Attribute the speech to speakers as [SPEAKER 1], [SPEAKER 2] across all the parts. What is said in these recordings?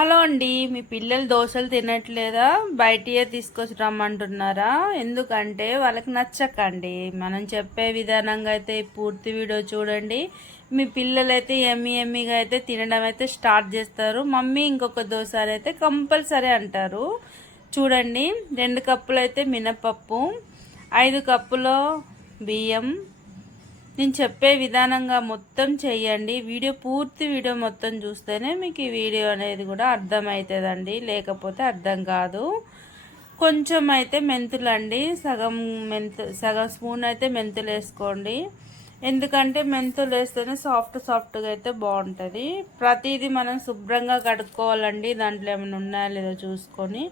[SPEAKER 1] Hello అండి మీ పిల్లలు దోశలు తినట్లేదా? బయటియే తీసుకొచ్చి రమ్మంటున్నారా ఎందుకంటే వాళ్ళకి నచ్చకండి. మనం చెప్పే విధానంగా అయితే పూర్తి వీడియో చూడండి. మీ పిల్లలు అయితే ఎమ్మి ఎమ్మిగా అయితే తినడం అయితే స్టార్ట్ చేస్తారు. మమ్మీ ఇంకొక దోశ అయితే కంపల్సరీ అంటారు. చూడండి రెండు కప్పులు అయితే మినపప్పు ఐదు కప్పులో బియ్యం నేను చెప్పే విధానంగా మొత్తం చేయండి. వీడియో పూర్తి వీడియో మొత్తం చూస్తేనే మీకు ఈ వీడియో అనేది కూడా అర్థమవుతుందండి. లేకపోతే అర్థం కాదు. కొంచెం అయితే మెంతులు అండి సగం మెంతు సగం స్పూన్ అయితే మెంతులు వేసుకోండి ఎందుకంటే మెంతులు వేస్తేనే సాఫ్ట్ సాఫ్ట్గా అయితే బాగుంటుంది. ప్రతిదీ మనం శుభ్రంగా కడుక్కోవాలండి. దాంట్లో ఏమైనా ఉన్నాయో లేదో చూసుకొని.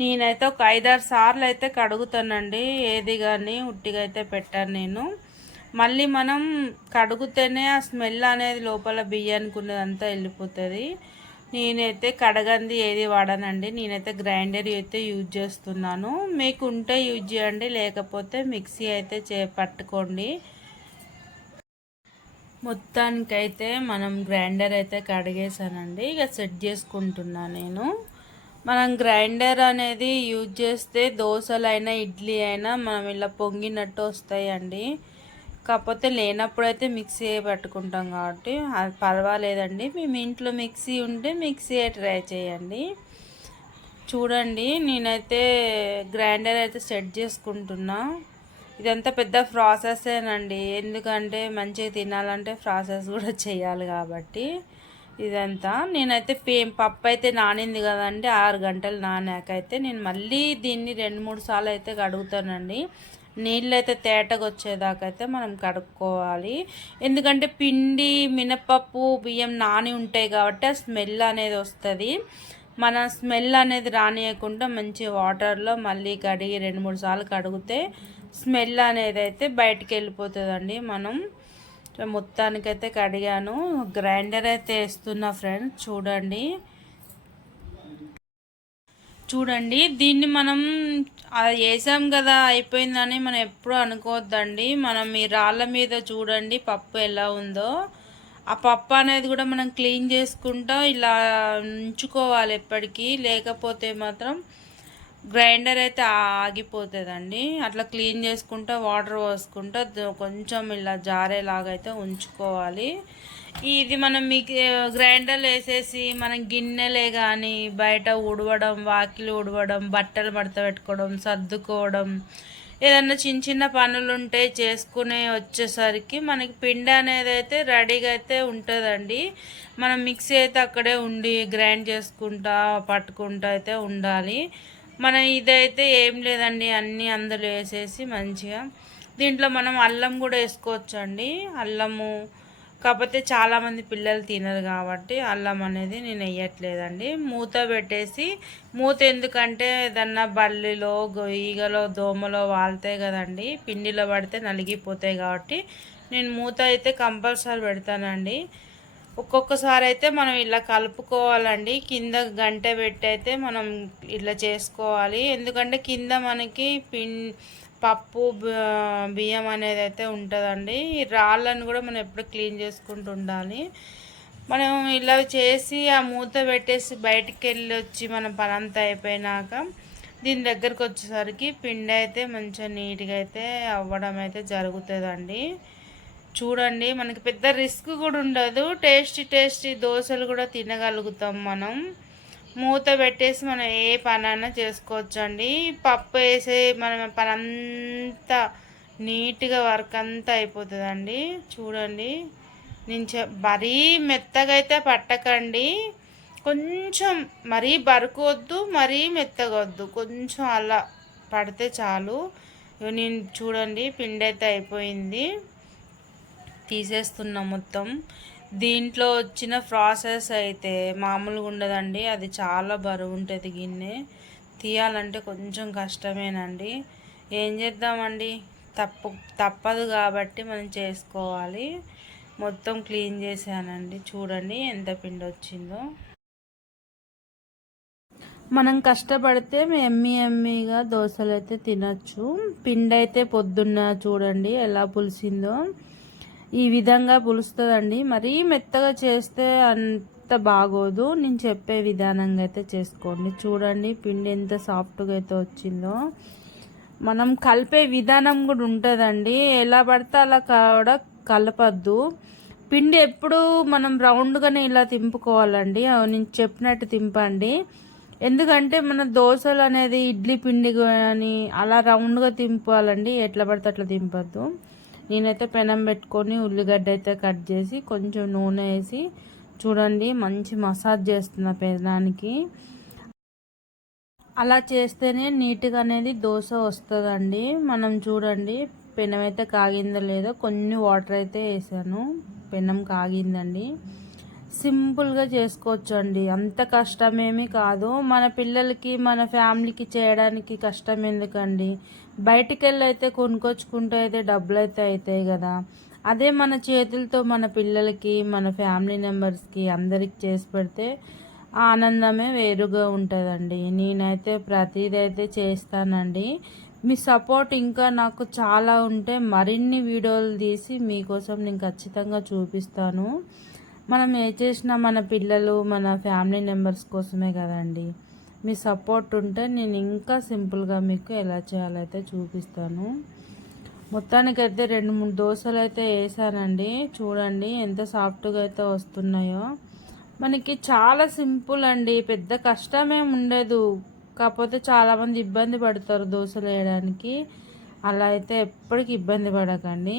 [SPEAKER 1] నేనైతే ఒక ఐదారు సార్లు అయితే కడుగుతానండి. ఏది కానీ ఉట్టిగా అయితే పెట్టాను నేను. మళ్ళీ మనం కడుగుతేనే ఆ స్మెల్ అనేది లోపల బియ్యానికి ఉన్నదంతా వెళ్ళిపోతుంది. నేనైతే కడగంది ఏది వాడనండి నేనైతే గ్రైండర్ అయితే యూజ్ చేస్తున్నాను. మీకు ఉంటే యూజ్ చేయండి లేకపోతే మిక్సీ అయితే చే పట్టుకోండి. మొత్తానికైతే మనం గ్రైండర్ అయితే కడిగేసానండి ఇక సెట్ చేసుకుంటున్నా నేను. మనం గ్రైండర్ అనేది యూజ్ చేస్తే దోశలైనా ఇడ్లీ అయినా మనం ఇలా పొంగినట్టు వస్తాయండి. కాకపోతే లేనప్పుడు అయితే మిక్సీ పట్టుకుంటాం కాబట్టి అది పర్వాలేదండి. మేము ఇంట్లో మిక్సీ ఉంటే మిక్సీ ట్రై చేయండి. చూడండి నేనైతే గ్రైండర్ అయితే సెట్ చేసుకుంటున్నా. ఇదంతా పెద్ద ప్రాసెసేనండి. ఎందుకంటే మంచిగా తినాలంటే ప్రాసెస్ కూడా చేయాలి కాబట్టి ఇదంతా. నేనైతే పే పప్పు అయితే నానింది కదండి ఆరు గంటలు నానాకైతే. నేను మళ్ళీ దీన్ని రెండు మూడు సార్లు అయితే కడుగుతానండి. నీళ్ళు అయితే తేటగా అయితే మనం కడుక్కోవాలి. ఎందుకంటే పిండి మినపప్పు బియ్యం నాని ఉంటాయి కాబట్టి ఆ స్మెల్ అనేది వస్తుంది. మన స్మెల్ అనేది రానియకుండా మంచి వాటర్లో మళ్ళీ కడిగి రెండు మూడు సార్లు కడిగితే స్మెల్ అనేది అయితే బయటికి వెళ్ళిపోతుందండి మనం మొత్తానికైతే కడిగాను. గ్రైండర్ అయితే వేస్తున్నా ఫ్రెండ్స్ చూడండి. చూడండి దీన్ని మనం అది వేసాం కదా అయిపోయిందని మనం ఎప్పుడూ అనుకోవద్దండి. మనం ఈ రాళ్ళ మీద చూడండి పప్పు ఎలా ఉందో. ఆ పప్పు అనేది కూడా మనం క్లీన్ చేసుకుంటా ఇలా ఉంచుకోవాలి ఎప్పటికీ. లేకపోతే మాత్రం గ్రైండర్ అయితే ఆగిపోతుందండి. అట్లా క్లీన్ చేసుకుంటా వాటర్ పోసుకుంటా కొంచెం ఇలా జారేలాగా అయితే ఉంచుకోవాలి. ఇది మనం మీకు గ్రైండర్లు వేసేసి మనం గిన్నెలే కానీ బయట ఉడవడం వాకిలు ఉడవడం బట్టలు మడత పెట్టుకోవడం సర్దుకోవడం ఏదన్నా చిన్న చిన్న పనులు ఉంటే చేసుకునే వచ్చేసరికి మనకి పిండి అనేది అయితే రెడీగా అయితే ఉంటుందండి. మనం మిక్సీ అయితే అక్కడే ఉండి గ్రైండ్ చేసుకుంటా పట్టుకుంటా అయితే ఉండాలి. మనం ఇదైతే ఏం లేదండి అన్నీ అందులో వేసేసి మంచిగా. దీంట్లో మనం అల్లం కూడా వేసుకోవచ్చు అండి అల్లము కాకపోతే చాలామంది పిల్లలు తినరు కాబట్టి అల్లం అనేది నేను వేయట్లేదండి. మూత పెట్టేసి మూత ఎందుకంటే ఏదన్నా బల్లిలో ఈగలో దోమలో వాళ్తాయి కదండి. పిండిలో పడితే నలిగిపోతాయి కాబట్టి నేను మూత అయితే కంపల్సరీ పెడతానండి. ఒక్కొక్కసారి అయితే మనం ఇలా కలుపుకోవాలండి. కింద గంట పెట్టి అయితే మనం ఇట్లా చేసుకోవాలి. ఎందుకంటే కింద మనకి పిన్ పప్పు బియ్యం అనేది అయితే ఉంటుందండి. ఈ రాళ్ళను కూడా మనం ఎప్పుడు క్లీన్ చేసుకుంటూ ఉండాలి. మనం ఇలా చేసి ఆ మూత పెట్టేసి బయటికి వెళ్ళి వచ్చి మనం పని అంతా అయిపోయినాక దీని దగ్గరకు వచ్చేసరికి పిండి అయితే మంచిగా నీట్గా అయితే అవ్వడం అయితే జరుగుతుందండి. చూడండి మనకి పెద్ద రిస్క్ కూడా ఉండదు. టేస్టీ టేస్టీ దోశలు కూడా తినగలుగుతాం మనం. మూత పెట్టేసి మనం ఏ పనైనా చేసుకోవచ్చు అండి పప్పు వేసే మనం పని అంతా నీట్గా వర్క్ అంతా అయిపోతుందండి. చూడండి. నేను మరీ మెత్తగా అయితే పట్టకండి. కొంచెం మరీ బరుకోవద్దు మరీ మెత్తగా వద్దు. కొంచెం అలా పడితే చాలు. నేను చూడండి పిండి అయితే అయిపోయింది. తీసేస్తున్నా మొత్తం. దీంట్లో వచ్చిన ప్రాసెస్ అయితే మామూలుగా ఉండదండి. అది చాలా బరువు ఉంటుంది గిన్నె. తీయాలంటే కొంచెం కష్టమేనండి. ఏం చేద్దామండి? తప్పు తప్పదు కాబట్టి మనం చేసుకోవాలి. మొత్తం క్లీన్ చేశానండి. చూడండి ఎంత పిండి వచ్చిందో. మనం కష్టపడితే ఎమ్మి ఎమ్మిగా దోశలు అయితే తినచ్చు. పిండి అయితే పొద్దున్న చూడండి ఎలా పులిసిందో. ఈ విధంగా పులుస్తుందండి. మరీ మెత్తగా చేస్తే అంత బాగోదు. నేను చెప్పే విధానంగా అయితే చేసుకోండి. చూడండి పిండి ఎంత సాఫ్ట్గా అయితే వచ్చిందో. మనం కలిపే విధానం కూడా ఉంటుందండి. ఎలా పడితే అలా కూడా కలపద్దు. పిండి ఎప్పుడు మనం రౌండ్గానే ఇలా తింపుకోవాలండి. నేను చెప్పినట్టు తింపండి. ఎందుకంటే మన దోశలు అనేది ఇడ్లీ పిండి కానీ అలా రౌండ్గా తింపాలండి. ఎట్లా పడితే అట్లా తింపద్దు. నేనైతే పెనం పెట్టుకొని ఉల్లిగడ్డ అయితే కట్ చేసి కొంచెం నూనె వేసి చూడండి మంచి మసాజ్ చేస్తున్న పెనానికి అలా చేస్తేనే నీట్గా అనేది దోశ వస్తుందండి. మనం చూడండి పెనం అయితే కాగిందో లేదో కొన్ని వాటర్ అయితే వేసాను. పెనం కాగిందండి. సింపుల్గా చేసుకోవచ్చు అండి అంత కష్టమేమీ కాదు. మన పిల్లలకి మన ఫ్యామిలీకి చేయడానికి కష్టం ఎందుకండి? బయటికి వెళ్ళి అయితే కొనుక్కొచ్చుకుంటే అయితే డబ్బులు అయితే అవుతాయి కదా. అదే మన చేతులతో మన పిల్లలకి మన ఫ్యామిలీ మెంబర్స్కి అందరికి చేసి పెడితే ఆనందమే వేరుగా ఉంటుందండి. నేనైతే ప్రతిదైతే చేస్తానండి. మీ సపోర్ట్ ఇంకా నాకు చాలా ఉంటే మరిన్ని వీడియోలు తీసి మీకోసం నేను ఖచ్చితంగా చూపిస్తాను. మనం ఏ చేసినా మన పిల్లలు మన ఫ్యామిలీ మెంబర్స్ కోసమే కదండి. మీ సపోర్ట్ ఉంటే నేను ఇంకా సింపుల్గా మీకు ఎలా చేయాలైతే చూపిస్తాను. మొత్తానికైతే రెండు మూడు దోశలు అయితే వేసానండి. చూడండి ఎంత సాఫ్ట్గా అయితే వస్తున్నాయో. మనకి చాలా సింపుల్ అండి. పెద్ద కష్టమేం ఉండదు. కాకపోతే చాలామంది ఇబ్బంది పడతారు దోశలు వేయడానికి. అలా అయితే ఎప్పటికి ఇబ్బంది పడకండి.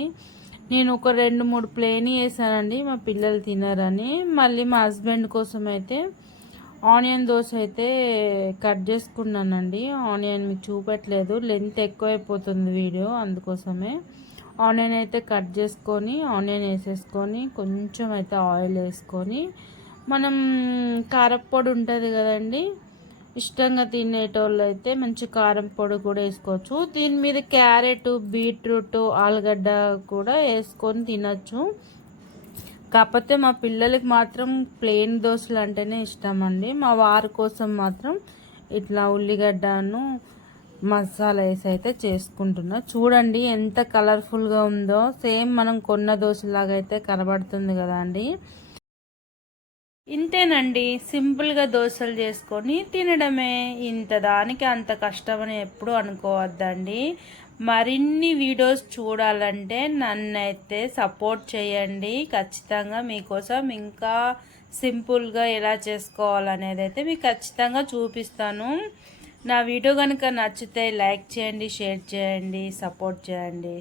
[SPEAKER 1] నేను ఒక రెండు మూడు ప్లేన్ వేసానండి. మా పిల్లలు తినరని. మళ్ళీ మా హస్బెండ్ కోసం అయితే ఆనియన్ దోశ అయితే కట్ చేసుకున్నానండి. ఆనియన్ మీకు చూపెట్టలేదు. లెంత్ ఎక్కువైపోతుంది వీడియో అందుకోసమే. ఆనియన్ అయితే కట్ చేసుకొని ఆనియన్ వేసేసుకొని కొంచెం అయితే ఆయిల్ వేసుకొని మనం కారప్పొడి ఉంటుంది కదండి ఇష్టంగా తినేటోళ్ళు అయితే మంచి కారం పొడి కూడా వేసుకోవచ్చు. దీని మీద క్యారెట్ బీట్రూట్ ఆలుగడ్డ కూడా వేసుకొని తినచ్చు. కాకపోతే మా పిల్లలకి మాత్రం ప్లెయిన్ దోశలు అంటేనే ఇష్టం అండి మా వారి కోసం మాత్రం ఇట్లా ఉల్లిగడ్డను మసాలా వేసి అయితే చేసుకుంటున్నా. చూడండి ఎంత కలర్ఫుల్గా ఉందో. సేమ్ మనం కొన్న దోశలాగా అయితే కనబడుతుంది కదా అండి. ఇంతేనండి. సింపుల్గా దోశలు చేసుకొని తినడమే. ఇంత దానికి అంత కష్టమని ఎప్పుడు అనుకోవద్దండి. మరిన్ని వీడియోస్ చూడాలంటే నన్నైతే సపోర్ట్ చేయండి. ఖచ్చితంగా మీకోసం ఇంకా సింపుల్గా ఎలా చేసుకోవాలనేది అయితే మీకు ఖచ్చితంగా చూపిస్తాను. నా వీడియో కనుక నచ్చితే లైక్ చేయండి షేర్ చేయండి సపోర్ట్ చేయండి.